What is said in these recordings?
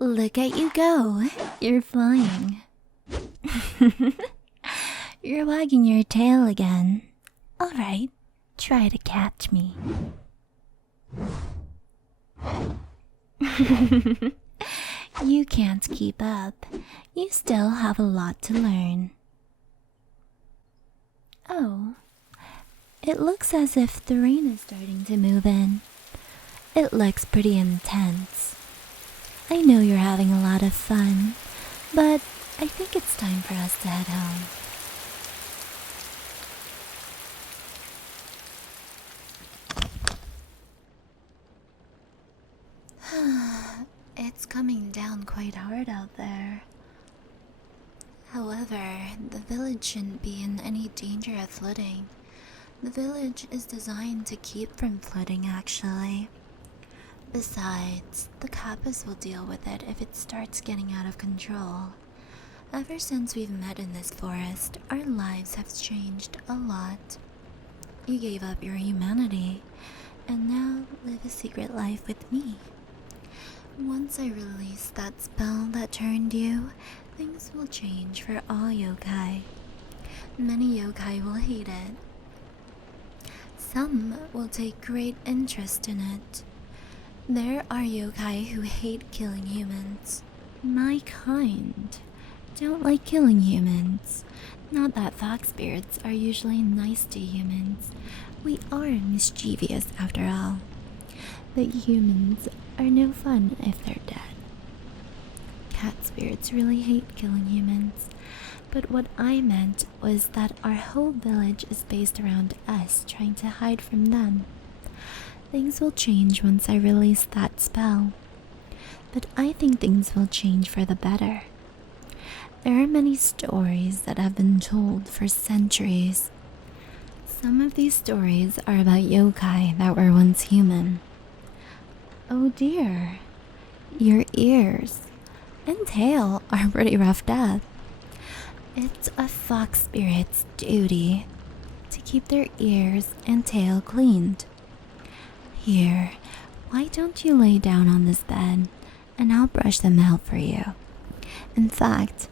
Look at you go. You're flying. You're wagging your tail again. Alright, try to catch me. You can't keep up. You still have a lot to learn. Oh, it looks as if the rain is starting to move in. It looks pretty intense. I know you're having a lot of fun, but I think it's time for us to head home. It's coming down quite hard out there. However, the village shouldn't be in any danger of flooding. The village is designed to keep from flooding, actually. Besides, the 𝗵𝐴𝐴 will deal with it if it starts getting out of control. Ever since we've met in this forest, our lives have changed a lot. You gave up your humanity, and now live a secret life with me. Once I release that spell that turned you, things will change for all yokai. Many yokai will hate it. Some will take great interest in it. There are yokai who hate killing humans. My kind don't like killing humans. Not that fox spirits are usually nice to humans. We are mischievous after all. But humans are no fun if they're dead. Cat spirits really hate killing humans. But what I meant was that our whole village is based around us trying to hide from them. Things will change once I release that spell. But I think things will change for the better. There are many stories that have been told for centuries. Some of these stories are about yokai that were once human. Oh dear, your ears and tail are pretty roughed up. It's a fox spirit's duty to keep their ears and tail cleaned. Here, why don't you lay down on this bed and I'll brush them out for you. In fact,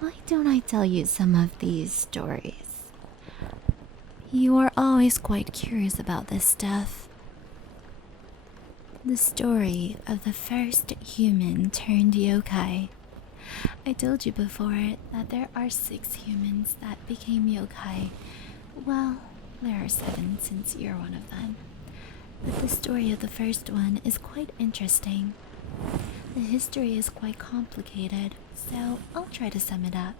why don't I tell you some of these stories? You are always quite curious about this stuff. The story of the first human turned yokai. I told you before that there are 6 humans that became yokai. Well, there are 7 since you're one of them. But the story of the first one is quite interesting. The history is quite complicated, so I'll try to sum it up.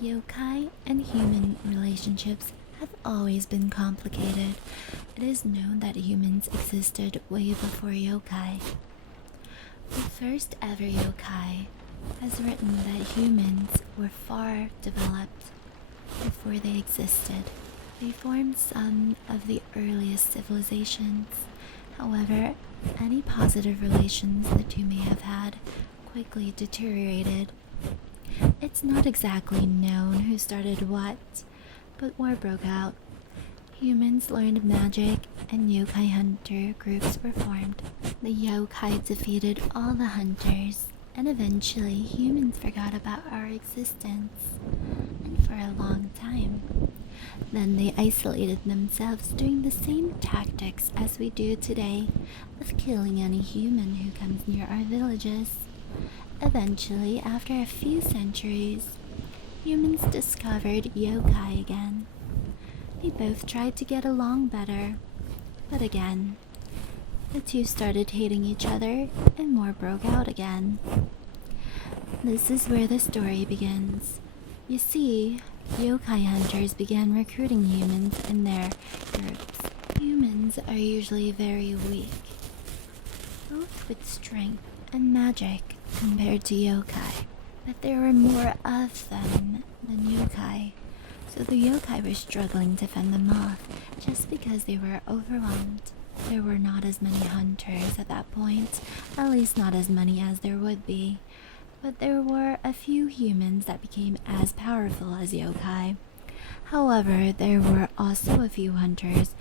Yokai and human relationships have always been complicated. It is known that humans existed way before yokai. The first ever yokai has written that humans were far developed before they existed. They formed some of the earliest civilizations. However, any positive relations the two may have had quickly deteriorated. It's not exactly known who started what, but war broke out. Humans learned magic and yokai hunter groups were formed. The yokai defeated all the hunters, and eventually humans forgot about our existence, and for a long time. Then they isolated themselves, doing the same tactics as we do today, of killing any human who comes near our villages. Eventually, after a few centuries, humans discovered yokai again. They both tried to get along better, but again, the two started hating each other and war broke out again. This is where the story begins. You see, yokai hunters began recruiting humans in their groups. Humans are usually very weak, both with strength and magic compared to yokai. But there were more of them than yokai, so the yokai were struggling to fend them off just because they were overwhelmed. There were not as many hunters at that point, at least not as many as there would be. But there were a few humans that became as powerful as yokai. However, there were also a few hunters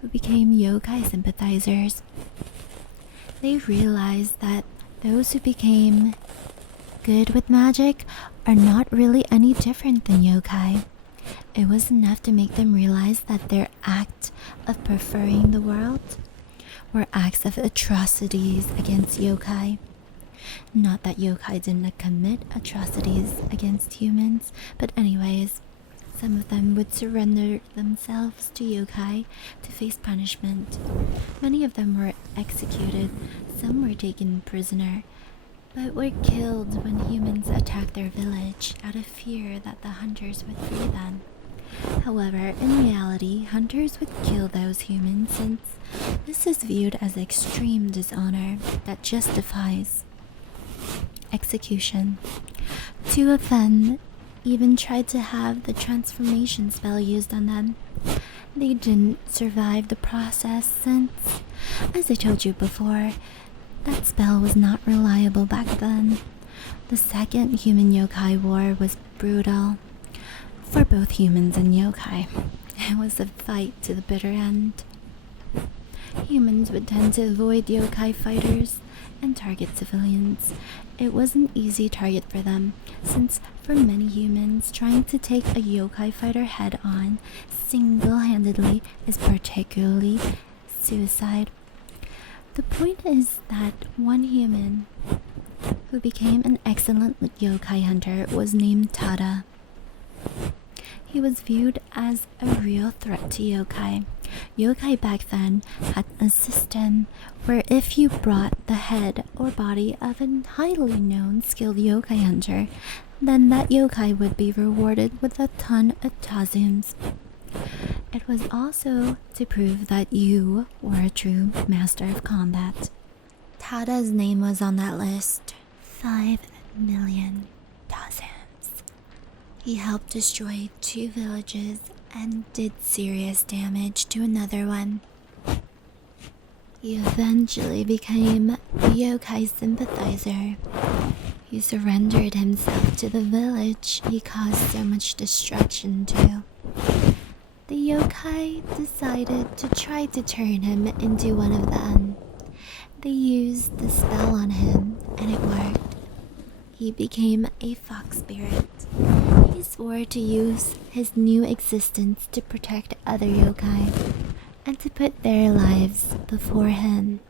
who became yokai sympathizers. They realized that Those who became good with magic are not really any different than yokai. It was enough to make them realize that their act of preferring the world were acts of atrocities against yokai. Not that yokai didn't commit atrocities against humans, but anyways, some of them would surrender themselves to yokai to face punishment. Many of them were executed, some were taken prisoner, but were killed when humans attacked their village out of fear that the hunters would free them. However, in reality, hunters would kill those humans since this is viewed as extreme dishonor that justifies execution. Two of them even tried to have the transformation spell used on them. They didn't survive the process since, as I told you before, that spell was not reliable back then. The second human yokai war was brutal. For both humans and yokai, it was a fight to the bitter end. Humans would tend to avoid yokai fighters and target civilians. It was an easy target for them, since for many humans, trying to take a yokai fighter head-on single-handedly is particularly suicide. The point is that one human who became an excellent yokai hunter was named Tada. He was viewed as a real threat to yokai. Yokai back then had a system where if you brought the head or body of a highly known skilled yokai hunter, then that yokai would be rewarded with a ton of tazuns. It was also to prove that you were a true master of combat. Tada's name was on that list. 5 million tazuns. He helped destroy 2 villages and did serious damage to another one. He eventually became a yokai sympathizer. He surrendered himself to the village he caused so much destruction to. The yokai decided to try to turn him into one of them. They used the spell on him and it worked. He became a fox spirit. He swore to use his new existence to protect other yokai and to put their lives before him.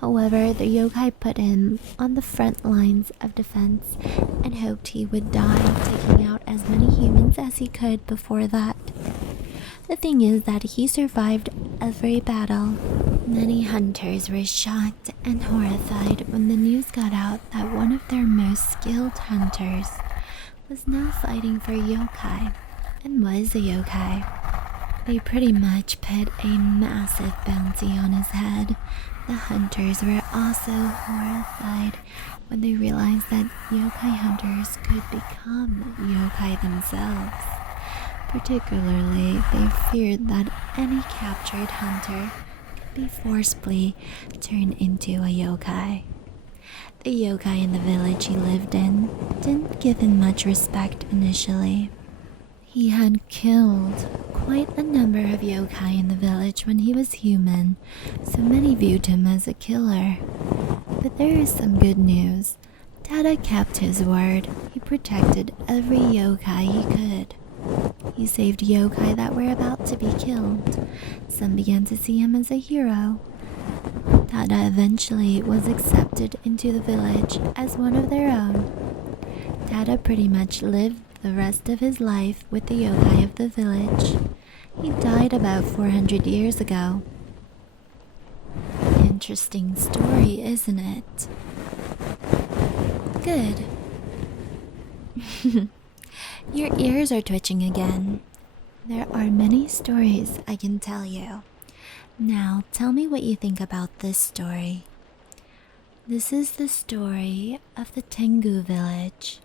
However, the yokai put him on the front lines of defense and hoped he would die, taking out as many humans as he could before that. The thing is that he survived every battle. Many hunters were shocked and horrified when the news got out that one of their most skilled hunters was now fighting for yokai and was a yokai. They pretty much put a massive bounty on his head. The hunters were also horrified when they realized that yokai hunters could become yokai themselves. Particularly, they feared that any captured hunter could be forcibly turned into a yokai. The yokai in the village he lived in didn't give him much respect initially. He had killed quite a number of yokai in the village when he was human, so many viewed him as a killer. But there is some good news. Tada kept his word. He protected every yokai he could. He saved yokai that were about to be killed. Some began to see him as a hero. Tada eventually was accepted into the village as one of their own. Tada pretty much lived the rest of his life with the yokai of the village. He died about 400 years ago. Interesting story, isn't it? Good. Your ears are twitching again. There are many stories I can tell you. Now, tell me what you think about this story. This is the story of the Tengu village.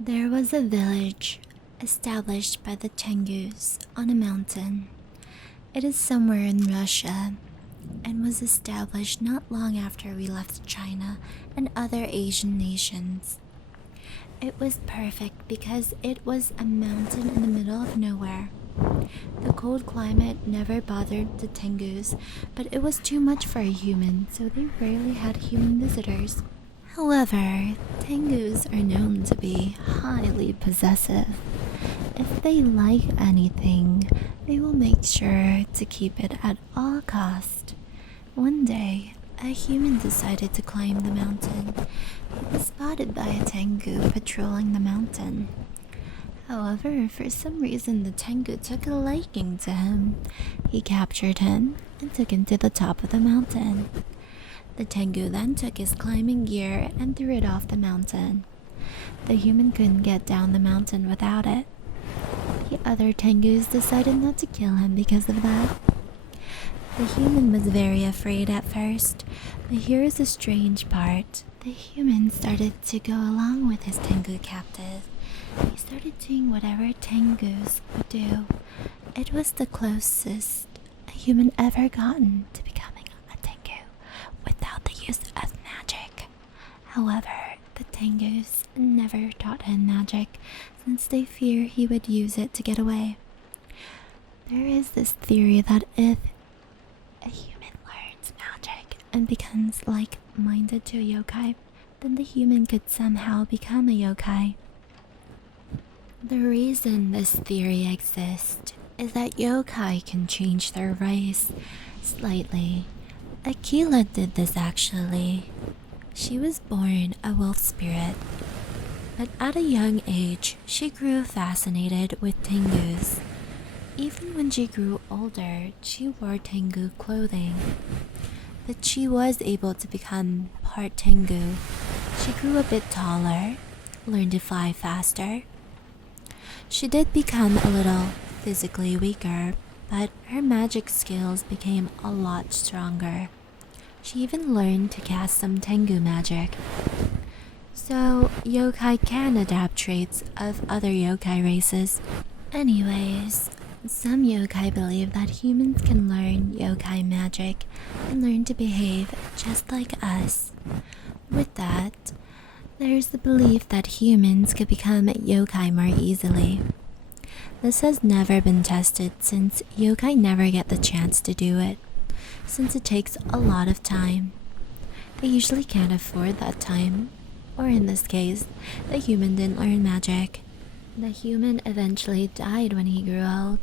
There was a village established by the Tengus on a mountain. It is somewhere in Russia and was established not long after we left China and other Asian nations. It was perfect because it was a mountain in the middle of nowhere. The cold climate never bothered the 𝗻𝗄𝑠, but it was too much for a human, so they rarely had human visitors. However, 𝗻𝗄𝑠 are known to be highly possessive. If they like anything, they will make sure to keep it at all cost. One day, a human decided to climb the mountain. He was spotted by a 𝗻𝗄𝑠 patrolling the mountain. However, for some reason the 𝗻𝗄𝑠 took a liking to him. He captured him and took him to the top of the mountain. The 𝗻𝗄𝑠 then took his climbing gear and threw it off the mountain. The human couldn't get down the mountain without it. The other 𝗻𝗄𝑠 decided not to kill him because of that. The human was very afraid at first, but here's the strange part. The human started to go along with his 𝗻𝗄𝑠 captive. He started doing whatever 𝗻𝗄𝑠 would do. It was the closest a human ever gotten to becoming a 𝗻𝗄𝑠 without the use of magic. However, the 𝗻𝗄𝑠 never taught him magic, since they fear he would use it to get away. There is this theory that if a human learns magic and becomes like-minded to a yokai, then the human could somehow become a yokai. The reason this theory exists is that yokai can change their race slightly. 𝗗𝐿𝐴 did this actually. She was born a wolf spirit, but at a young age, she grew fascinated with 𝗻𝗄𝑠. Even when she grew older, she wore 𝗻𝗄𝑠 clothing. But she was able to become part 𝗻𝗄𝑠. She grew a bit taller, learned to fly faster. She did become a little physically weaker, but her magic skills became a lot stronger. She even learned to cast some 𝗻𝗄𝑠 magic. So, yokai can adapt traits of other yokai races. Anyways, some yokai believe that humans can learn yokai magic and learn to behave just like us. With that, there's the belief that humans could become yokai more easily. This has never been tested since yokai never get the chance to do it, since it takes a lot of time. They usually can't afford that time, or in this case, the human didn't learn magic. The human eventually died when he grew old.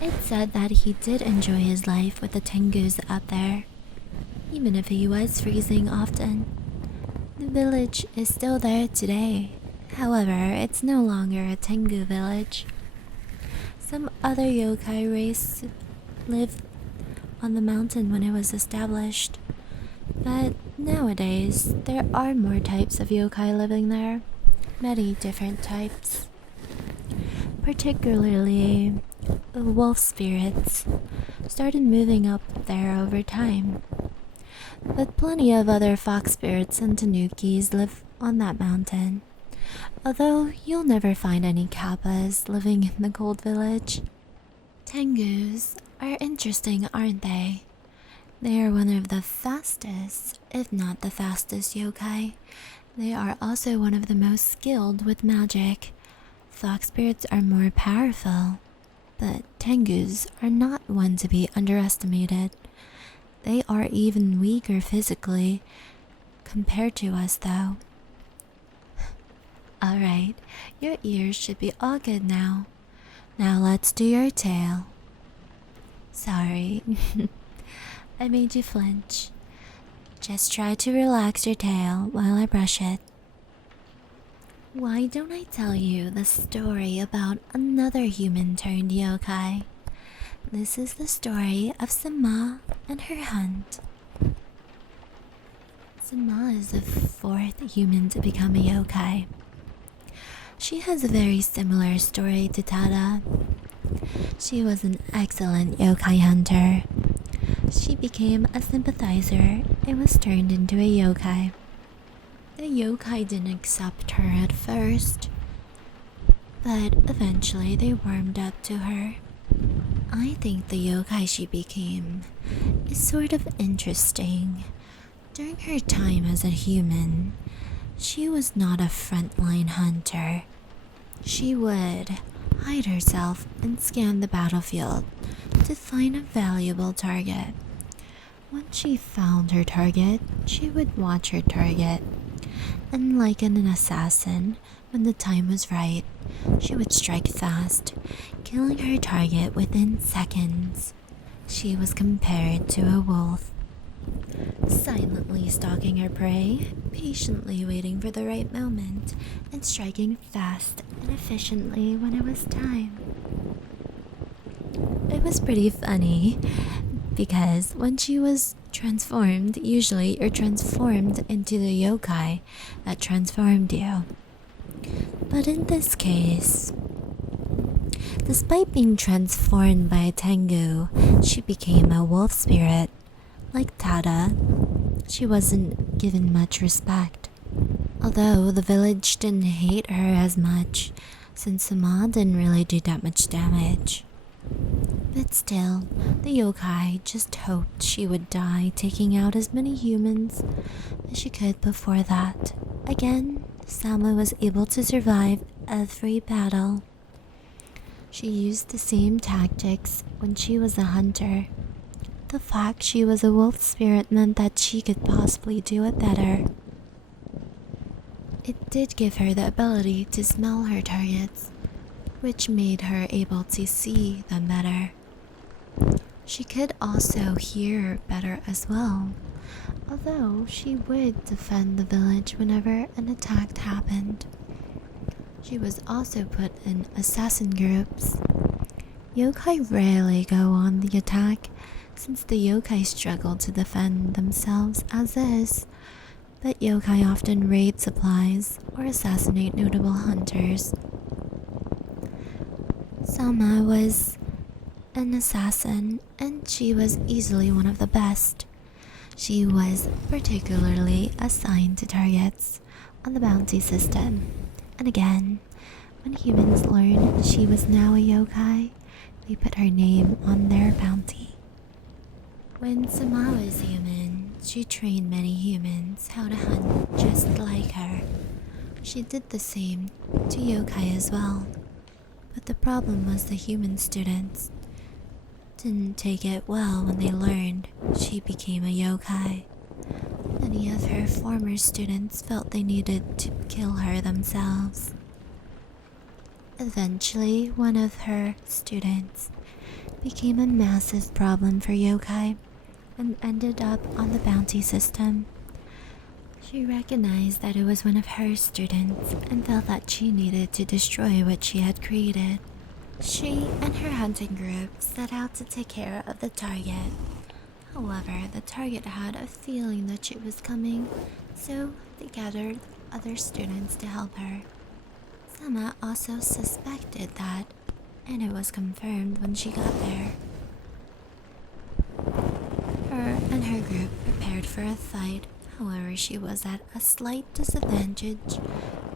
It's said that he did enjoy his life with the 𝗻𝗄𝑠 up there, even if he was freezing often. The village is still there today. However, it's no longer a 𝗻𝗄𝑠 village. Some other yokai race lived on the mountain when it was established. But nowadays, there are more types of yokai living there. Many different types. Particularly, the wolf spirits started moving up there over time. But plenty of other fox spirits and tanukis live on that mountain. Although you'll never find any 𝗵𝗵s living in the cold village. 𝗻𝗄𝑠 are interesting, aren't they? They are one of the fastest, if not the fastest yokai. They are also one of the most skilled with magic. Fox spirits are more powerful, but 𝗻𝗄𝑠 are not one to be underestimated. They are even weaker physically compared to us though. Alright, your ears should be all good now. Now let's do your tail. Sorry, I made you flinch. Just try to relax your tail while I brush it. Why don't I tell you the story about another human turned yokai? This is the story of 𝗻𝗂 and her hunt. 𝗻𝗂 is the fourth human to become a yokai. She has a very similar story to 𝗏𝗏. She was an excellent yokai hunter. She became a sympathizer and was turned into a yokai. The yokai didn't accept her at first, but eventually they warmed up to her. I think the yokai she became is sort of interesting. During her time as a human, she was not a frontline hunter. She would hide herself, and scan the battlefield to find a valuable target. Once she found her target, she would watch her target, and like an assassin, when the time was right, she would strike fast, killing her target within seconds. She was compared to a wolf, silently stalking her prey, patiently waiting for the right moment, and striking fast and efficiently when it was time. It was pretty funny because when she was transformed, usually you're transformed into the yokai that transformed you. But in this case, despite being transformed by a tengu, she became a wolf spirit. Like 𝗏𝗏, she wasn't given much respect. Although the village didn't hate her as much, since 𝗏𝗏 didn't really do that much damage. But still, the yokai just hoped she would die taking out as many humans as she could before that. Again, Sama was able to survive every battle. She used the same tactics when she was a hunter. The fact she was a wolf spirit meant that she could possibly do it better. It did give her the ability to smell her targets, which made her able to see them better. She could also hear better as well, although she would defend the village whenever an attack happened. She was also put in assassin groups. Yokai rarely go on the attack, since the yokai struggle to defend themselves as is, but yokai often raid supplies or assassinate notable hunters. Sama was an assassin, and she was easily one of the best. She was particularly assigned to targets on the bounty system, and again, when humans learned she was now a yokai, they put her name on their bounty. When Sama was human, she trained many humans how to hunt just like her. She did the same to yokai as well, but the problem was the human students didn't take it well when they learned she became a yokai. Many of her former students felt they needed to kill her themselves. Eventually, one of her students became a massive problem for yokai and ended up on the bounty system. She recognized that it was one of her students and felt that she needed to destroy what she had created. She and her hunting group set out to take care of the target. However, the target had a feeling that she was coming, so they gathered other students to help her. Sama also suspected that, and it was confirmed when she got there. Her and her group prepared for a fight. However, she was at a slight disadvantage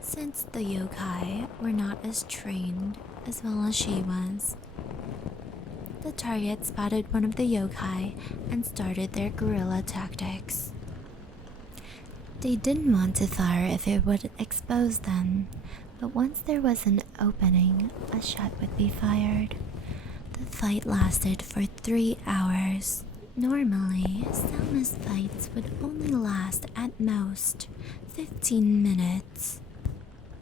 since the yokai were not as trained as well as she was. The target spotted one of the yokai and started their guerrilla tactics. They didn't want to fire if it would expose them, but once there was an opening, a shot would be fired. The fight lasted for 3 hours. Normally, Sama's fights would only last at most 15 minutes.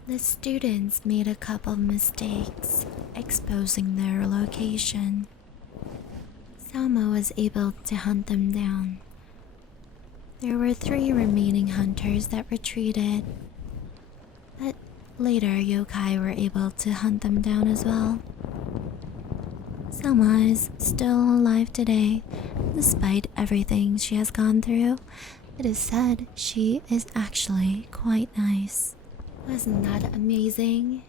The students made a couple mistakes, exposing their location. Sama was able to hunt them down. There were 3 remaining hunters that retreated, but later yokai were able to hunt them down as well. Sama is still alive today, despite everything she has gone through. It is said she is actually quite nice. Wasn't that amazing?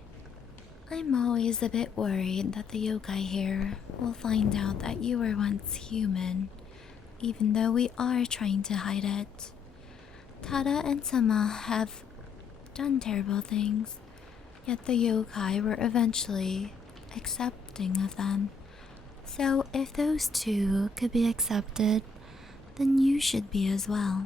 I'm always a bit worried that the yokai here will find out that you were once human, even though we are trying to hide it. 𝗏𝗏 and Sama have done terrible things, yet the yokai were eventually accepting of them. So if those two could be accepted, then you should be as well.